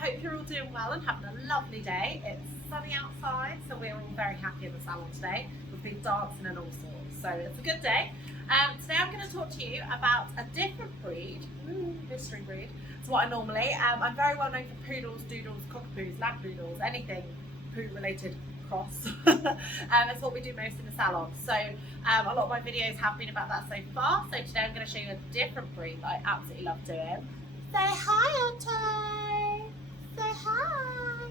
Hope you're all doing well and having a lovely day. It's sunny outside, so we're all very happy in the salon today. We've been dancing and all sorts, so it's a good day. Today I'm going to talk to you about a different breed, mystery breed. It's what I normally. I'm very well known for poodles, doodles, cockapoos, labradoodles, anything poo related cross. That's what we do most in the salon. So a lot of my videos have been about that so far. So today I'm going to show you a different breed that I absolutely love doing. Say hi, Otto. Say hi.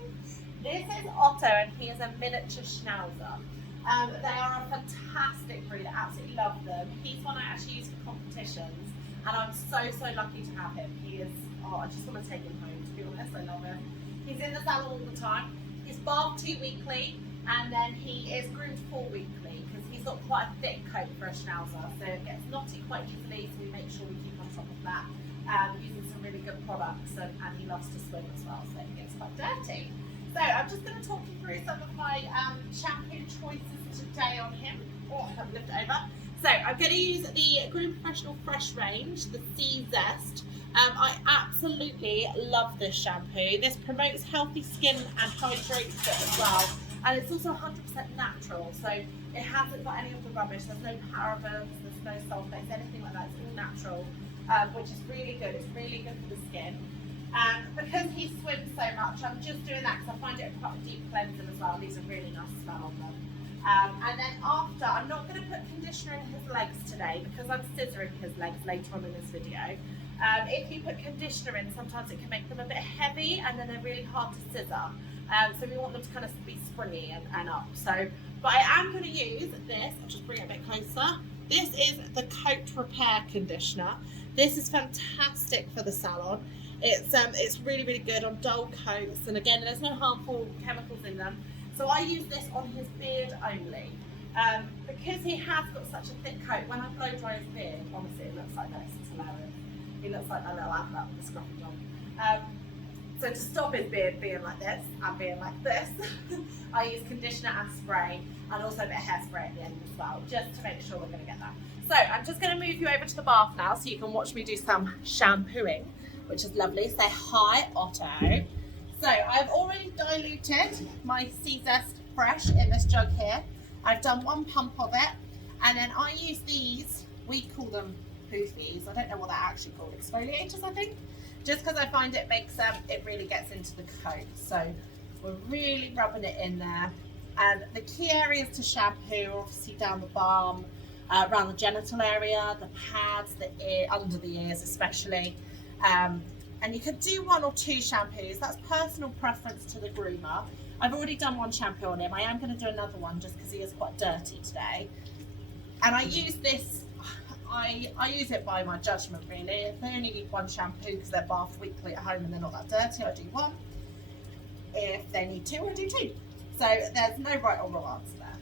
This is Otto, and he is a miniature Schnauzer. They are a fantastic breed. I absolutely love them. He's one I actually use for competitions, and I'm so lucky to have him. He is, I just want to take him home, to be honest. I love him. He's in the salon all the time. He's bathed 2 weekly, and then he is groomed 4 weekly, because he's got quite a thick coat for a Schnauzer, so it gets knotty quite easily, so we make sure we keep on top of that. Using some really good products, and he loves to swim as well, so it gets quite dirty. So I'm just going to talk you through some of my shampoo choices today on him. Oh, I haven't lived it over. So I'm going to use the Groom Professional Fresh range, the Sea Zest. I absolutely love this shampoo. This promotes healthy skin and hydrates it as well. And it's also 100% natural, so it hasn't got any of the rubbish. There's no parabens, there's no sulfates, anything like that. It's all natural. Which is really good. It's really good for the skin. Because he swims so much, I'm just doing that because I find it quite a deep cleanser as well. These are really nice smell on them. And then after, I'm not going to put conditioner in his legs today because I'm scissoring his legs later on in this video. If you put conditioner in, sometimes it can make them a bit heavy and then they're really hard to scissor. So we want them to kind of be springy and up. So, but I am going to use this. I'll just bring it a bit closer. This is the Coat Repair Conditioner. This is fantastic for the salon. It's really good on dull coats, and again, there's no harmful chemicals in them. So I use this on his beard only. Because he has got such a thick coat, when I blow dry his beard, honestly, it looks like this. It's hilarious. He looks like a little advert with a scruffy dog. So to stop his beard being like this and being like this, I use conditioner and spray, and also a bit of hairspray at the end as well, just to make sure we're going to get that. So I'm just going to move you over to the bath now so you can watch me do some shampooing, which is lovely. Say hi, Otto. So I've already diluted my Sea Zest Fresh in this jug here. I've done 1 pump of it, and then I use these, we call them poofies. I don't know what they're actually called, exfoliators I think, just because I find it makes it really gets into the coat. So we're really rubbing it in there. And the key areas to shampoo are obviously down the bum, around the genital area, the pads, the ear, under the ears especially. And you could do 1 or 2 shampoos. That's personal preference to the groomer. I've already done 1 shampoo on him. I am going to do another one just because he is quite dirty today. And I use this, I use it by my judgment really. If they only need 1 shampoo because they're bathed weekly at home and they're not that dirty, I do 1. If they need 2, I do 2. So there's no right or wrong answer there.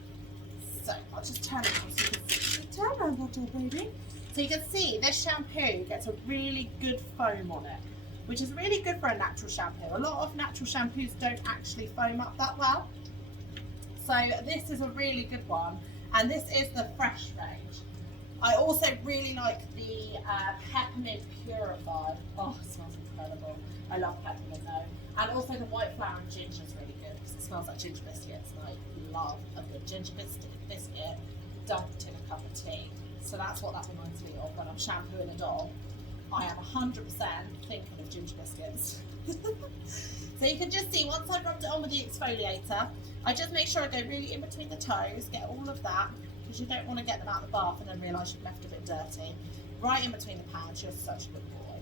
So I'll just turn it on so you can see. Turn around, little baby. So you can see this shampoo gets a really good foam on it, which is really good for a natural shampoo. A lot of natural shampoos don't actually foam up that well. So this is a really good one, and this is the Fresh range. I also really like the Peppermint Purified. Oh, it smells incredible. I love peppermint though. And also the White Flower and Ginger is really good because it smells like ginger biscuits, and I love a good ginger biscuit dumped in a cup of tea. So that's what that reminds me of when I'm shampooing a dog. I am 100% thinking of ginger biscuits. So you can just see, once I've rubbed it on with the exfoliator, I just make sure I go really in between the toes, get all of that, because you don't want to get them out of the bath and then realise you've left a bit dirty. Right in between the pads, you're such a good boy.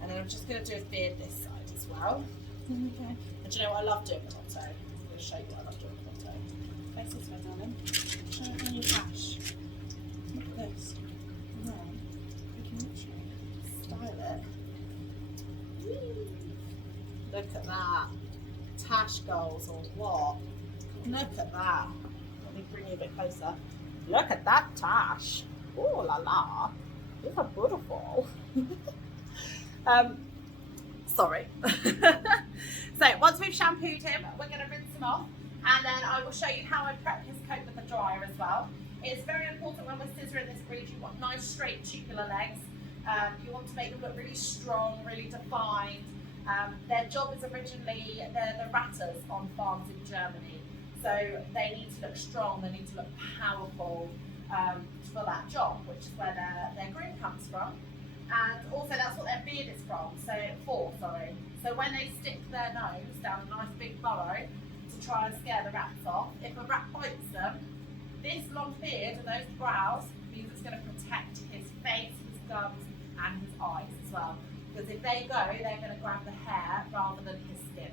And then I'm just going to do his beard this side as well. Okay. And you know what I love doing with Otto? I'm going to show you what I love doing with Otto. Face this way, darling. Show it on your brush. Look at this. And then we can literally style it. Whee! Look at that. Tash goals or what? Look at that. Let me bring you a bit closer. Look at that tash. Oh la la. These are beautiful. Sorry. So once we've shampooed him, we're going to rinse him off, and then I will show you how I prep his coat with the dryer as well. It's very important when we're scissoring this breed, you want nice straight tubular legs. You want to make them look really strong, really defined. Their job is originally, they're the ratters on farms in Germany. So they need to look strong, they need to look powerful for that job, which is where their groom comes from. And also that's what their beard is sorry. So when they stick their nose down a nice big burrow to try and scare the rats off, if a rat bites them, this long beard and those brows means it's going to protect his face, his gums, and his eyes as well. Because if they go, they're going to grab the hair rather than his skin.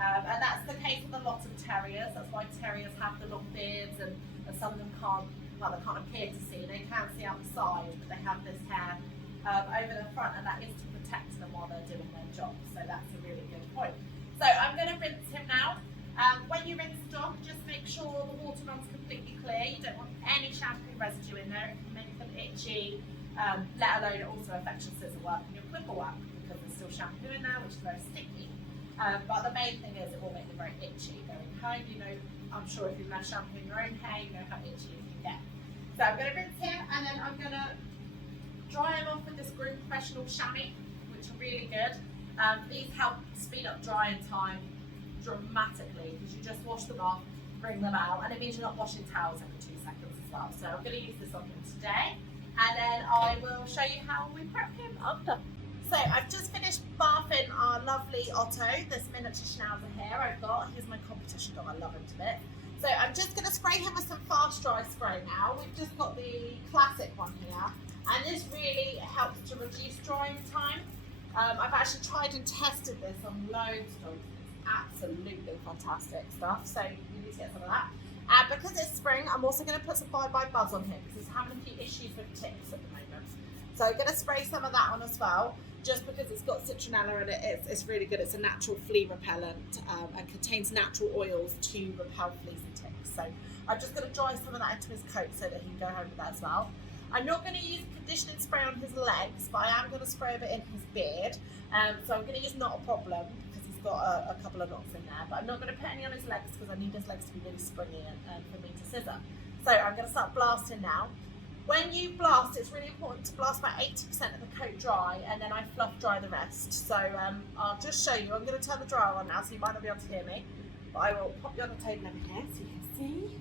And that's the case with a lot of terriers. That's why terriers have the long beards, and some of them can't appear to see. They can see out the side, but they have this hair over the front, and that is to protect them while they're doing their job. So that's a really good point. So I'm going to rinse him now. When you rinse the dog, just make sure the water runs completely clear. You don't want any shampoo residue in there. It can make them itchy, let alone it also affects your scissor work and your clipper work, because there's still shampoo in there, which is very sticky. But the main thing is it will make them very itchy going home. You know, I'm sure if you've had shampoo in your own hair, you know how itchy it can get. So I'm going to rinse him, and then I'm going to dry him off with this Groom Professional chamois, which are really good. These help speed up drying time dramatically, because you just wash them off, bring them out, and it means you're not washing towels every 2 seconds as well. So I'm going to use this on him today, and then I will show you how we prep him after. So I've just finished bathing our lovely Otto, this miniature Schnauzer here I've got. He's my competition dog, I love him to bits. So I'm just going to spray him with some fast dry spray now. We've just got the classic one here, and this really helps to reduce drying time. I've actually tried and tested this on loads of dogs. It's absolutely fantastic stuff, so you need to get some of that. Because it's spring, I'm also going to put some Bye Bye Buzz on him, because he's having a few issues with ticks at the moment. So I'm going to spray some of that on as well, just because it's got citronella in it. It's really good. It's a natural flea repellent and contains natural oils to repel fleas and ticks. So I'm just going to dry some of that into his coat so that he can go home with that as well. I'm not going to use conditioning spray on his legs, but I am going to spray a bit in his beard. So I'm going to use Not a Problem, because he's got a couple of knots in there. But I'm not going to put any on his legs, because I need his legs to be really springy and for me to scissor. So I'm going to start blasting now. When you blast, it's really important to blast about 80% of the coat dry, and then I fluff dry the rest. So I'll just show you. I'm going to turn the dryer on now, so you might not be able to hear me. But I will pop you on the table over here so you can see.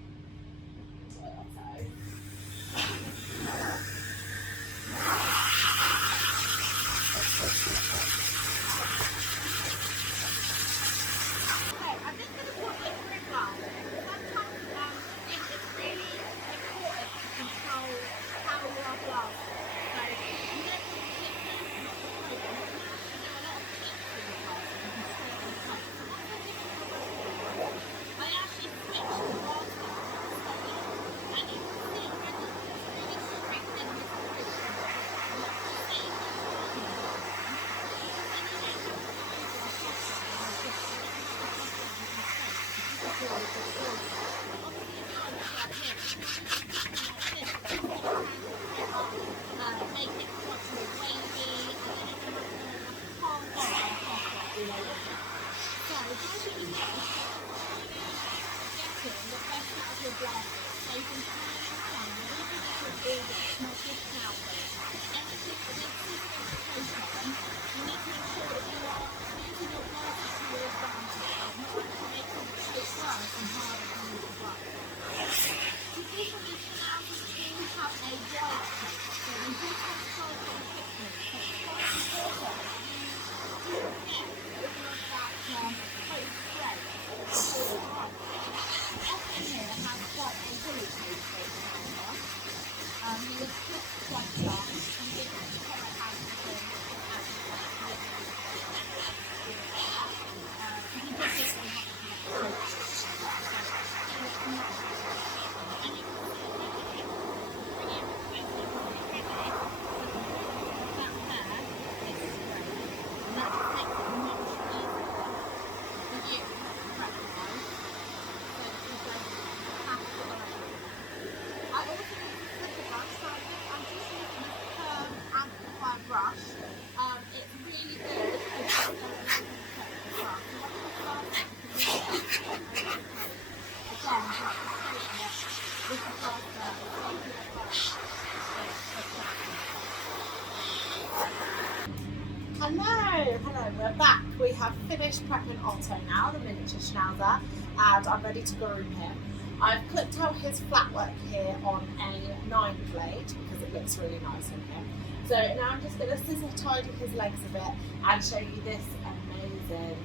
we have finished prepping Otto now, the miniature Schnauzer, and I'm ready to groom him. I've clipped out his flat work here on a 9 blade because it looks really nice on him. So now I'm just going to scissor tidy his legs a bit and show you this amazing,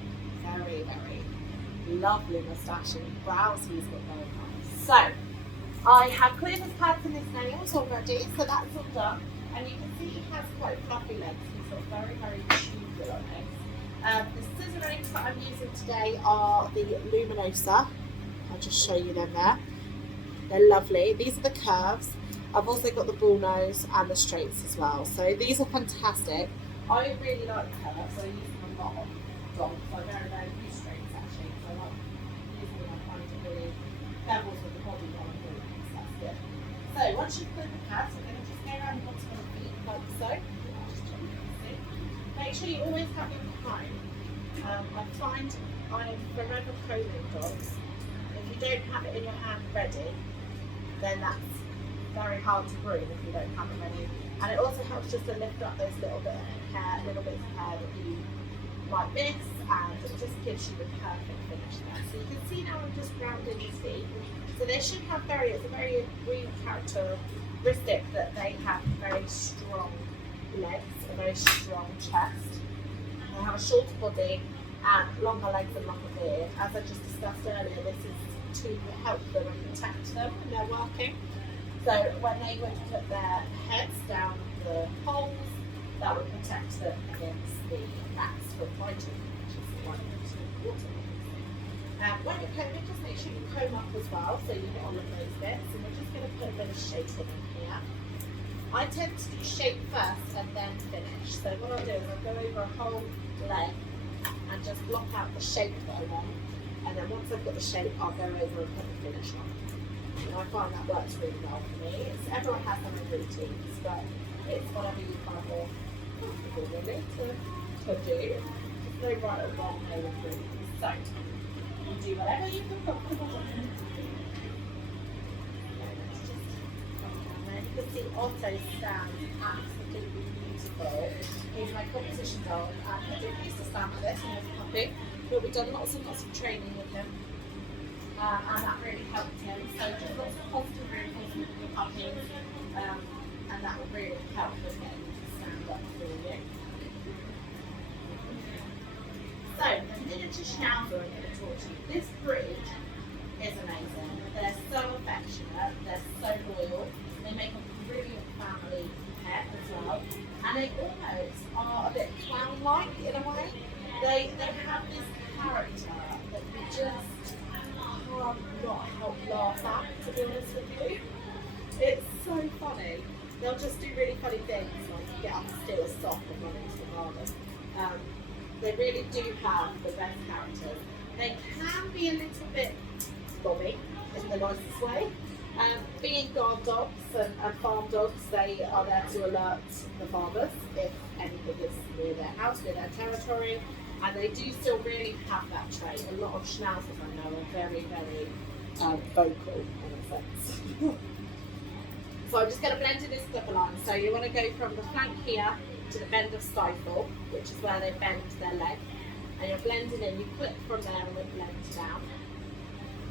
very, very lovely moustache and brows he's got going on. So I have cleared his pads and his nails already, so that's all done. And you can see he has quite fluffy legs. He's got very, very tubular legs. The scissorings that I'm using today are the Luminosa. I'll just show you them there. They're lovely. These are the curves. I've also got the bull nose and the straights as well. So these are fantastic. I really like curves. I use them a lot on dogs. I very, very few straights actually. So I like using them. I find it really levels with the body while I'm doing it. So that's good. So once you've put the pads, we're going to just go around the bottom of the feet like so. Make sure you always have your comb. I find I'm forever combing dogs. If you don't have it in your hand ready, then that's very hard to groom if you don't have it ready. And it also helps just to lift up those little bits of hair that you might miss, and it just gives you the perfect finish there. So you can see now I'm just rounding his feet. So they should have it's a very Groom characteristic that they have very strong legs, a very strong chest. They have a shorter body and longer legs and longer beard. As I just discussed earlier, this is to help them and protect them when they're working. So when they would put their heads down the holes, that would protect them against the rats from biting, which is quite important. When you're combing, just make sure you comb up as well, so you get all of those bits. And we're just going to put a bit of shaping in here. I tend to do shape first and then finish. So what I'll do is I'll go over a whole leg and just block out the shape that I want. And then once I've got the shape, I'll go over and put the finish on. And I find that works really well for me. Everyone has their own routines, but it's whatever you find more comfortable really to do. There's no right or wrong way of doing it. So you do whatever you feel comfortable with. You can see Otto stands absolutely beautiful. He's my competition dog, and he didn't used to stand like this when he was a puppy, but we've done lots and lots of training with him. And that really helped him. So just lots of positive reinforcement with your puppies, and that will really help with getting him to stand up for you. So the miniature Schnauzer I'm going to talk to you. This breed is amazing. They're so affectionate. They're so loyal. They make a brilliant family pet as well. And they almost are a bit clown-like in a way. They have this character that you just not help laugh at, to be honest with you. It's so funny. They'll just do really funny things, like get up and steal a sock and run into the garden. They really do have the best characters. They can be a little bit bobby in the nicest way. Being guard dogs and farm dogs, they are there to alert the farmers if anything is near their house, near their territory. And they do still really have that trait. A lot of Schnauzers I know are very, very vocal in a sense. So I'm just going to blend in this clipper line. So you want to go from the flank here to the bend of stifle, which is where they bend their leg. And you're blending in, you clip from there and it blends down.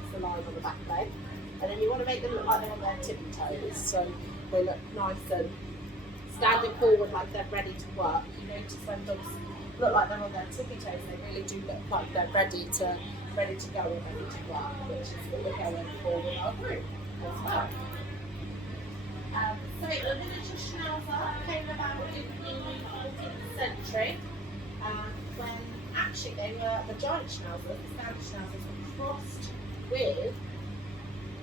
It's the line on the back leg. And then you want to make them look like they're on their tippy toes. So they look nice and standing forward like they're ready to work. You notice when dogs look like they're on their tippy toes, they really do look like they're ready to go and ready to work, which is what we're going for with our group as well. So the miniature Schnauzer came about in the 14th century, when actually they were the giant Schnauzers, the standard Schnauzers were crossed with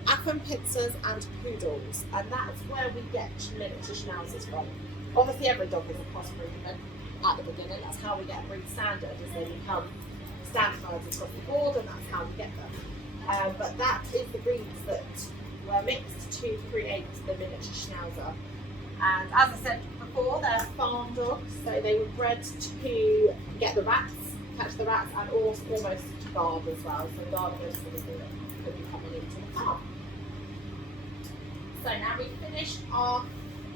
Affenpitzers and Poodles, and that's where we get miniature Schnauzers from. Obviously every dog is a crossbreed at the beginning. That's how we get breed standard, as they become standardised across the board, and that's how we get them. But that is the breeds that were mixed to create the miniature Schnauzer. And as I said before, they're farm dogs, so they were bred to get the rats, catch the rats, and also almost to guard as well. So guarders that could be coming into the farm. So now we've finished our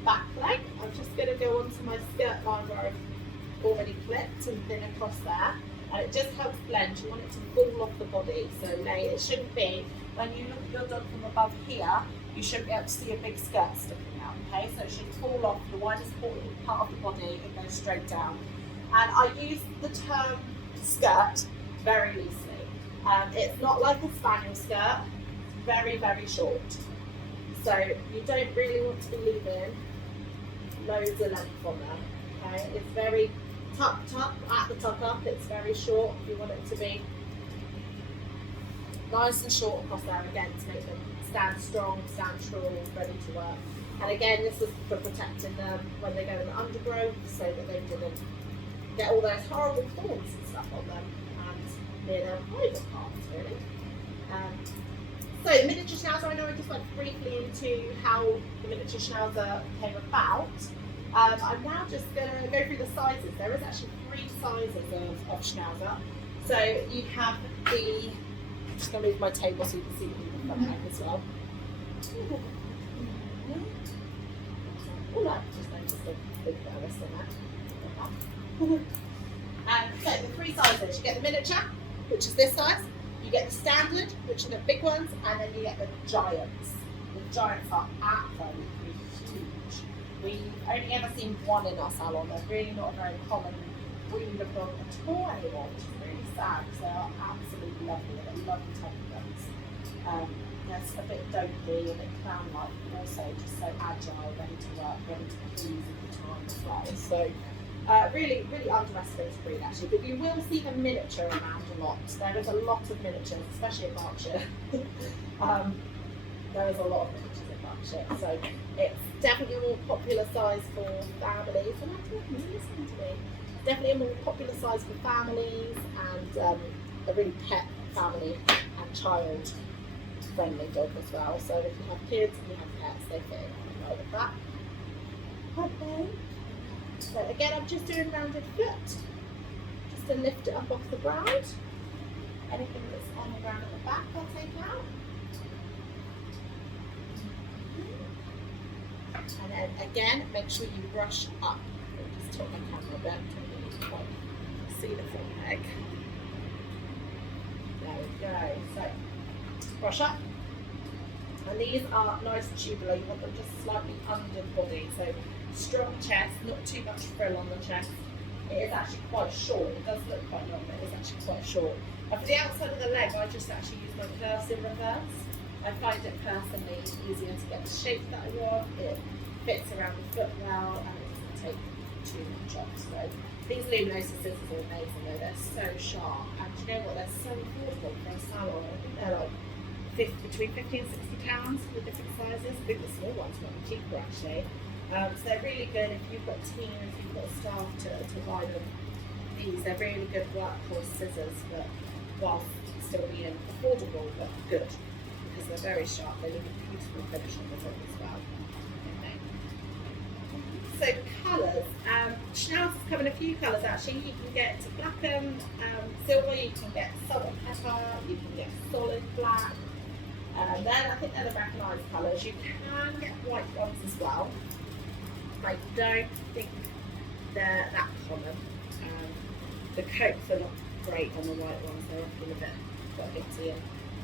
back leg. I'm just going to go onto my skirt line where I've already clipped and thin across there. and it just helps blend. You want it to fall off the body, so it shouldn't be, when you look at your dog from above here, you shouldn't be able to see a big skirt sticking out, okay? So it should fall off the widest part of the body and go straight down. And I use the term skirt very loosely. It's not like a spaniel skirt, it's very, very short. So you don't really want to be leaving loads of length on there, okay? It's very tucked up at the tuck up, it's very short. You want it to be nice and short across there again to make them stand strong, ready to work. And again, this was for protecting them when they go in the undergrowth so that they didn't get all those horrible thorns and stuff on them and near their private parts, really. So the miniature schnauzer, I know I just went briefly into how the miniature schnauzer came about. I'm now just going to go through the sizes. There is actually 3 sizes of schnauzer. So you have the, I'm just going to move my table so you can see the front neck as well. Oh no, just noticed a big bit of this in there. So the 3 sizes, you get the miniature, which is this size. You get the standard, which are the big ones, and then you get the giants. The giants are absolutely huge. We've only ever seen one in our salon. They're really not a very common breed of dog at all anymore, which is really sad because they are absolutely lovely. They're lovely temperaments. They're a bit dopey, a bit clown-like, but also just so agile, ready to work, ready to please at the time as well. So really, really underestimated breed actually, but you will see the miniature around a lot. There is a lot of miniatures, especially in Berkshire. There is a lot of miniatures in Berkshire, so it's definitely a more popular size for families. And that's what you're listening to me. Definitely a more popular size for families and a really pet family and child friendly dog as well. So if you have kids and you have pets, they fit in well with that. Okay. So again, I'm just doing rounded foot, just to lift it up off the ground. Anything that's on the ground at the back, I'll take out. And then again, make sure you brush up. I'll just tilt my camera a bit so you can see the full leg. There we go. So brush up. And these are nice and tubular. You want them just slightly under the body. So strong chest, not too much frill on the chest. It is actually quite short. It does look quite long, but it is actually quite short. And for the outside of the leg, I just actually use my curves in reverse. I find it personally easier to get the shape that I want. It fits around the foot well, and it doesn't take too much off. So these Luminosa scissors are amazing though. They're so sharp, and you know what? They're so affordable for a salon. I think they're like between 50 and 60 pounds for the different sizes. I think the small ones might be cheaper actually. So they're really good if you've got team, if you've got staff to buy them. They're really good workhorse scissors, but whilst still being affordable, but good, because they're very sharp. They leave a beautiful finish on the top as well. Okay. So colours, Schnauzer's come in a few colours actually. You can get black and silver, you can get salt and pepper, you can get solid black. Then I think they're the recognised colours. You can get white ones as well. I don't think they're that common. The coats are not great on the white ones. They're often a bit hitty and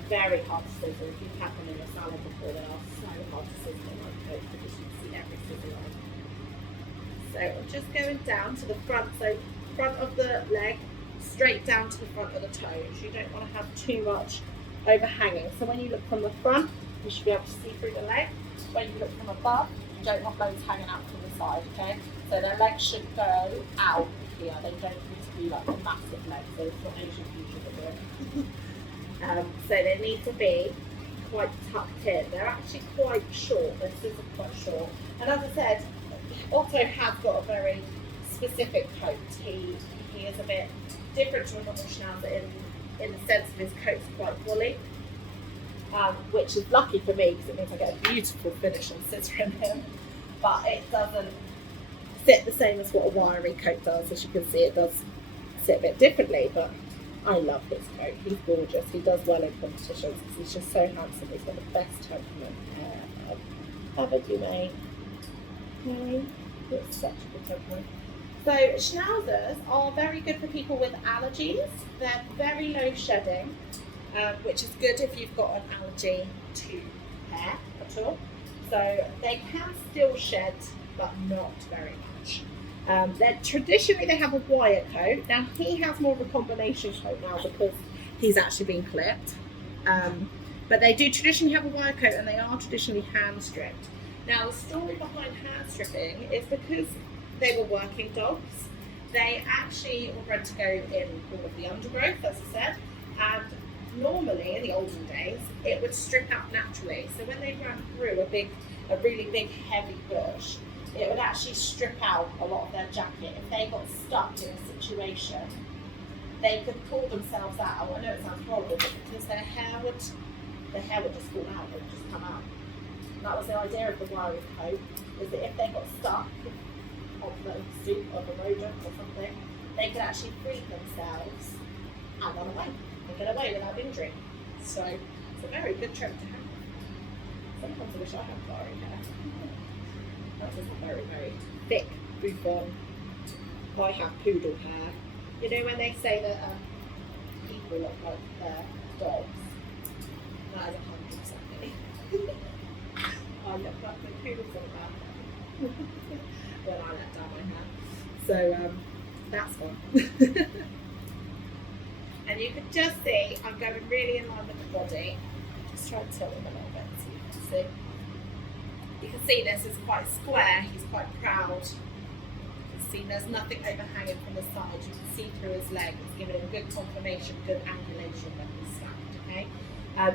very hard to scissor. If you've had them in your salon before, they are so hard to scissor on white coats because you can see every scissor line. So I'm just going down to the front. So front of the leg, straight down to the front of the toes. You don't want to have too much overhanging. So when you look from the front, you should be able to see through the leg. When you look from above, you don't want loads hanging out from the side, okay? So their legs should go out here. They don't need to be like a massive leg, so it's not Asian fusion that we're so they need to be quite tucked in. They're actually quite short. Their scissors are quite short. And as I said, Otto has got a very specific coat. He is a bit different to a normal Schnauzer in the sense of his coat's quite woolly. Which is lucky for me because it means I get a beautiful finish on scissoring him, but it doesn't sit the same as what a wiry coat does. As you can see, it does sit a bit differently, but I love his coat. He's gorgeous. He does well in competitions because he's just so handsome. He's got the best temperament ever, you may. It's such a good temperament. So Schnauzers are very good for people with allergies. They're very low shedding, which is good if you've got an allergy to hair at all. So they can still shed, but not very much. Traditionally they have a wire coat. Now he has more of a combination coat now because he's actually been clipped. But they do traditionally have a wire coat and they are traditionally hand stripped. Now the story behind hand stripping is because they were working dogs. They actually were bred to go in all of the undergrowth, as I said, and normally in the olden days it would strip out naturally. So when they ran through a really big heavy bush, it would actually strip out a lot of their jacket. If they got stuck in a situation, they could pull themselves out. I know it sounds horrible, but because their hair would just fall out, it would just come out. And that was the idea of the wiry coat, is that if they got stuck on the soup of a rodent or something, they could actually free themselves and run away and get away without injury. So it's a very good trick to have. Sometimes I wish I had wiry hair. That is a very, very thick bouffant. I have poodle hair. You know when they say that people look like their dogs? That is 100% me. I look like the poodles on that when I let down my hair. So that's fun. And you can just see I'm going really in line with the body. Just try to tilt him a little bit so you can see. You can see this is quite square, he's quite proud. You can see there's nothing overhanging from the side. You can see through his leg. It's giving him good conformation, good angulation when he's stacked, okay?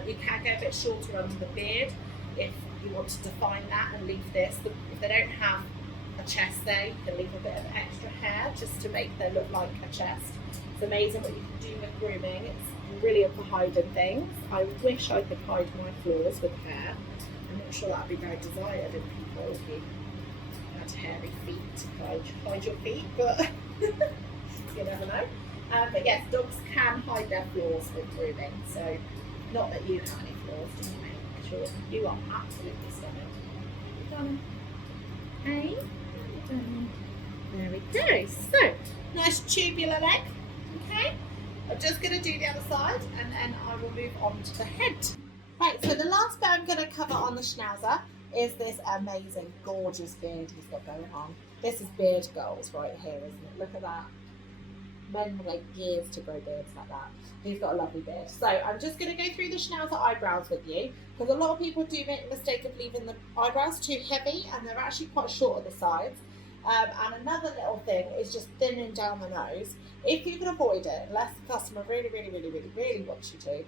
You can go a bit shorter under the beard if you want to define that and leave this. If they don't have a chest there, you can leave a bit of extra hair just to make them look like a chest. It's amazing what you can do with grooming. It's brilliant for hiding things. I wish I could hide my flaws with hair. I'm not sure that would be very desired in people if you had hairy feet to hide your feet, but you never know. But yes, dogs can hide their flaws with grooming, so not that you have any flaws, do you make sure you are absolutely stunning. Hey, there we go. So, nice tubular leg, okay? I'm just going to do the other side and then I will move on to the head. Right, so the last bit I'm going to cover on the Schnauzer is this amazing, gorgeous beard he's got going on. This is beard goals right here, isn't it? Look at that. Men wait years to grow beards like that. He's got a lovely beard. So I'm just going to go through the Schnauzer eyebrows with you, because a lot of people do make the mistake of leaving the eyebrows too heavy and they're actually quite short at the sides. And another little thing is just thinning down the nose. If you can avoid it, unless the customer really wants you to,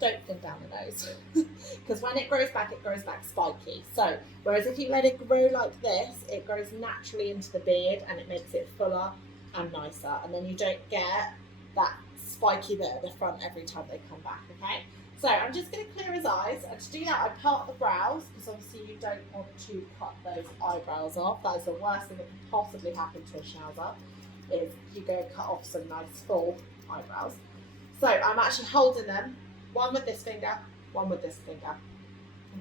don't thin down the nose, because when it grows back spiky. So whereas if you let it grow like this, it grows naturally into the beard and it makes it fuller and nicer, and then you don't get that spiky bit at the front every time they come back. Okay, so I'm just going to clear his eyes, and to do that I part the brows, because obviously you don't want to cut those eyebrows off. That is the worst thing that could possibly happen to a Schnauzer, is you go and cut off some nice full eyebrows. So I'm actually holding them, one with this finger, one with this finger.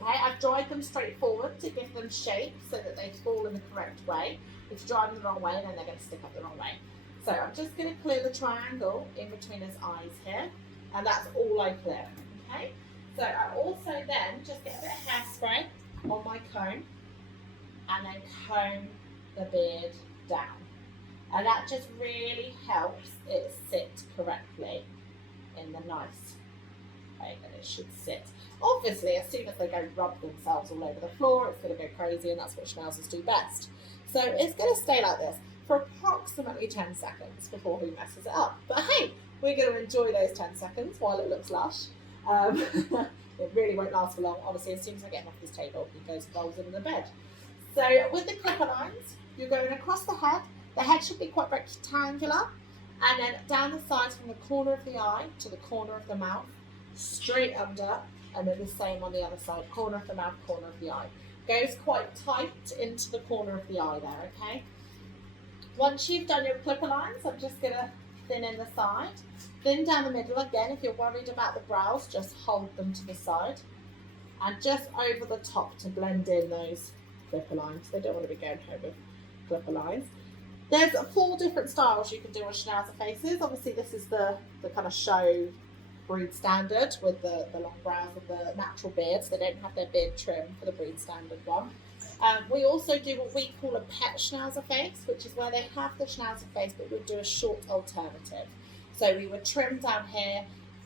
Okay, I've dried them straight forward to give them shape so that they fall in the correct way. If you dry them the wrong way, then they're going to stick up the wrong way. So I'm just going to clear the triangle in between his eyes here, and that's all I clear. Okay, so I also then just get a bit of hairspray on my comb and then comb the beard down, and that just really helps it sit correctly in the nice way that it should sit. Obviously, as soon as they go rub themselves all over the floor, it's going to go crazy, and that's what Schnauzers do best. So it's going to stay like this for approximately 10 seconds before he messes it up. But hey, we're going to enjoy those 10 seconds while it looks lush. It really won't last for long. Obviously, as soon as I get him off this table, he goes and rolls in the bed. So with the clipper lines, you're going across the head. The head should be quite rectangular, and then down the sides from the corner of the eye to the corner of the mouth, straight under, and then the same on the other side, corner of the mouth, corner of the eye. Goes quite tight into the corner of the eye there, okay? Once you've done your clipper lines, I'm just going to thin in the side. Thin down the middle again. If you're worried about the brows, just hold them to the side. And just over the top to blend in those clipper lines. They don't want to be going home with clipper lines. There's 4 different styles you can do on Schnauzer faces. Obviously, this is the kind of show breed standard with the long brows and the natural beards. They don't have their beard trim for the breed standard one. We also do what we call a pet Schnauzer face, which is where they have the Schnauzer face, but we do a short alternative. So we would trim down here,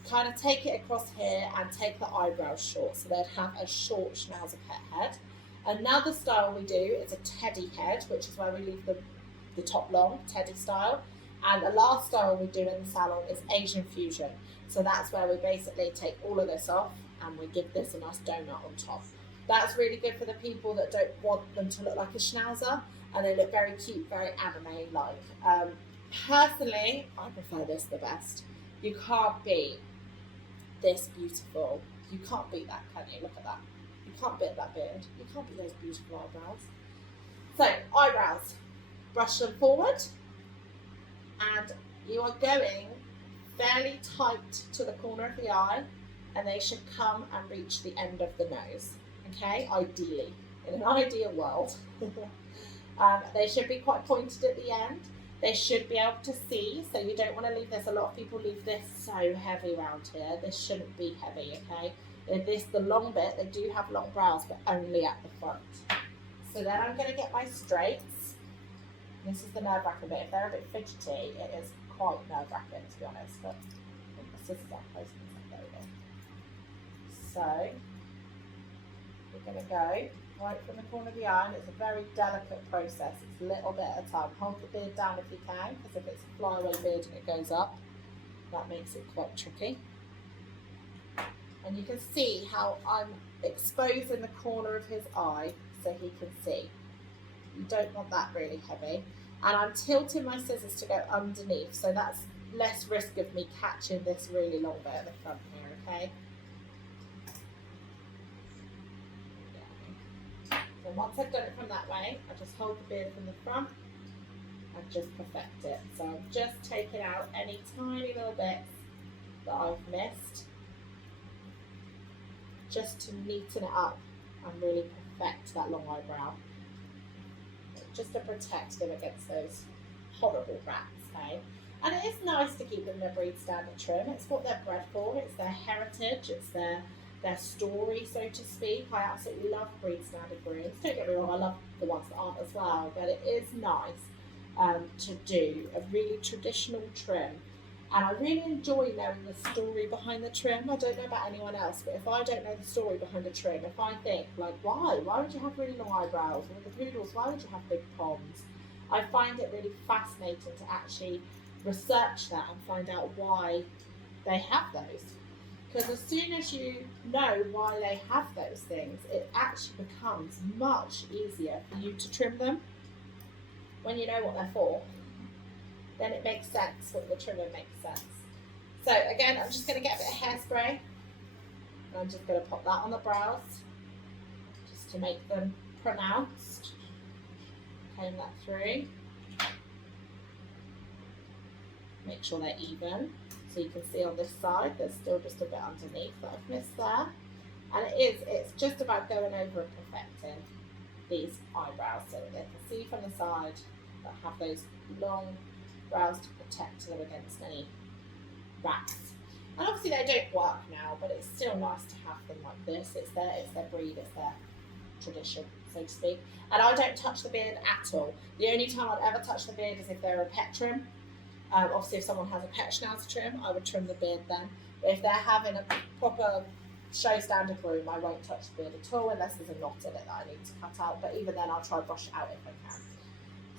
kind of take it across here, and take the eyebrows short. So they'd have a short Schnauzer pet head. Another style we do is a teddy head, which is where we leave the top long, teddy style. And the last style we do in the salon is Asian fusion. So that's where we basically take all of this off and we give this a nice donut on top. That's really good for the people that don't want them to look like a Schnauzer and they look very cute, very anime-like. Personally, I prefer this the best. You can't beat this beautiful. You can't beat that, can you? Look at that. You can't beat that beard. You can't beat those beautiful eyebrows. So, eyebrows. Brush them forward. And you are going fairly tight to the corner of the eye. And they should come and reach the end of the nose. Okay? Ideally. In an ideal world. They should be quite pointed at the end. They should be able to see, so you don't want to leave this. A lot of people leave this so heavy around here. This shouldn't be heavy, okay? The long bit, they do have long brows, but only at the front. So then I'm going to get my straights. This is the nerve-wracking bit. If they're a bit fidgety, it is quite nerve-wracking, to be honest. But I think the scissors are close enough. There we go. So we're going to go right from the corner of the eye, and it's a very delicate process. It's a little bit at a time. Hold the beard down if you can, because if it's a flyaway beard and it goes up, that makes it quite tricky. And you can see how I'm exposing the corner of his eye so he can see. You don't want that really heavy. And I'm tilting my scissors to go underneath, so that's less risk of me catching this really long bit at the front here, okay? And once I've done it from that way, I just hold the beard from the front and just perfect it. So I'm just taking out any tiny little bits that I've missed, just to neaten it up and really perfect that long eyebrow. Just to protect them against those horrible rats, okay? And it is nice to keep them their breed standard trim. It's what they're bred for, it's their heritage, it's their story, so to speak. I absolutely love breed standard grooms. Don't get me wrong, I love the ones that aren't as well, but it is nice to do a really traditional trim. And I really enjoy knowing the story behind the trim. I don't know about anyone else, but if I don't know the story behind the trim, if I think, like, why would you have really long eyebrows? Or with the poodles, why would you have big poms? I find it really fascinating to actually research that and find out why they have those. Because as soon as you know why they have those things, it actually becomes much easier for you to trim them. When you know what they're for, then it makes sense, what the trimming makes sense. So again, I'm just going to get a bit of hairspray, and I'm just going to pop that on the brows, just to make them pronounced. Comb that through. Make sure they're even. So you can see on this side, there's still just a bit underneath that I've missed there. And it's just about going over and perfecting these eyebrows so that they can see from the side, but have those long brows to protect them against any rats. And obviously they don't work now, but it's still nice to have them like this. It's their breed, it's their tradition, so to speak. And I don't touch the beard at all. The only time I'd ever touch the beard is if they're a pet trim. Obviously, if someone has a pet Schnauzer trim, I would trim the beard then. But if they're having a proper show standard groom, I won't touch the beard at all unless there's a knot in it that I need to cut out. But even then, I'll try to brush it out if I can.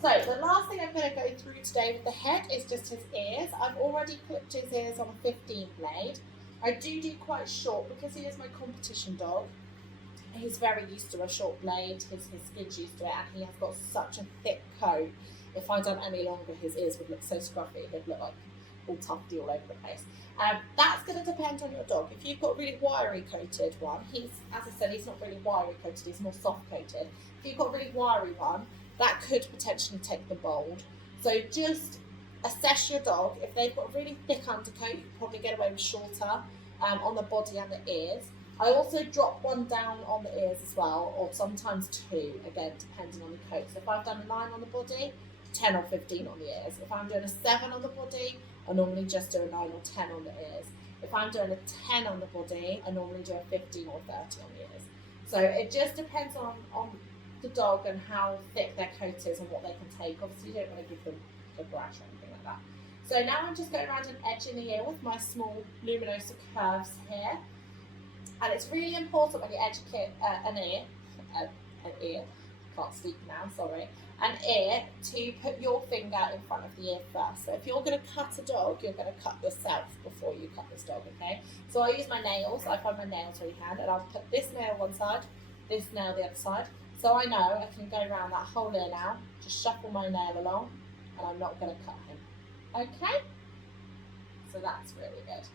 So the last thing I'm going to go through today with the head is just his ears. I've already clipped his ears on a 15 blade. I do quite short because he is my competition dog. He's very used to a short blade. His skin's used to it, and he has got such a thick coat. If I'd done any longer, his ears would look so scruffy. They'd look like all tufty all over the place. That's going to depend on your dog. If you've got a really wiry coated one, as I said, he's not really wiry coated, he's more soft coated. If you've got a really wiry one, that could potentially take the bold. So just assess your dog. If they've got a really thick undercoat, you can probably get away with shorter on the body and the ears. I also drop one down on the ears as well, or sometimes two, again, depending on the coat. So if I've done a line on the body, 10 or 15 on the ears. If I'm doing a 7 on the body, I normally just do a 9 or 10 on the ears. If I'm doing a 10 on the body, I normally do a 15 or 30 on the ears. So it just depends on the dog and how thick their coat is and what they can take. Obviously, you don't want to give them a brush or anything like that. So now I'm just going around and edging the ear with my small Luminosa curves here. And it's really important when you edge an ear, can't speak now, sorry, an ear, to put your finger in front of the ear first. So if you're going to cut a dog, you're going to cut yourself before you cut this dog, okay? So I use my nails, I find my nails really hand, and I'll put this nail one side, this nail the other side. So I know I can go around that whole ear now, just shuffle my nail along, and I'm not going to cut him, okay? So that's really good.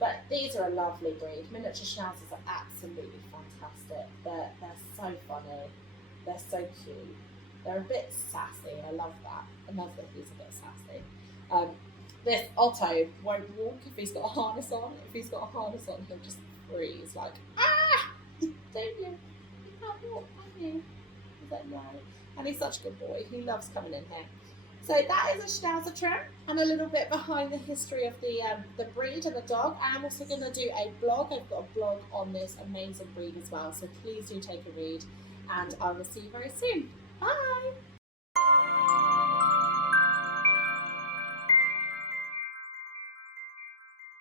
But these are a lovely breed. Miniature Schnauzers are absolutely fantastic. They're so funny. They're so cute. They're a bit sassy. I love that. I love that he's a bit sassy. This Otto won't walk if he's got a harness on. If he's got a harness on, he'll just freeze like, ah! Don't you? You can't walk, can you? He's like, no. And he's such a good boy. He loves coming in here. So that is a Schnauzer trim and a little bit behind the history of the breed and the dog. I'm also going to do a blog. I've got a blog on this amazing breed as well. So please do take a read, and I will see you very soon. Bye.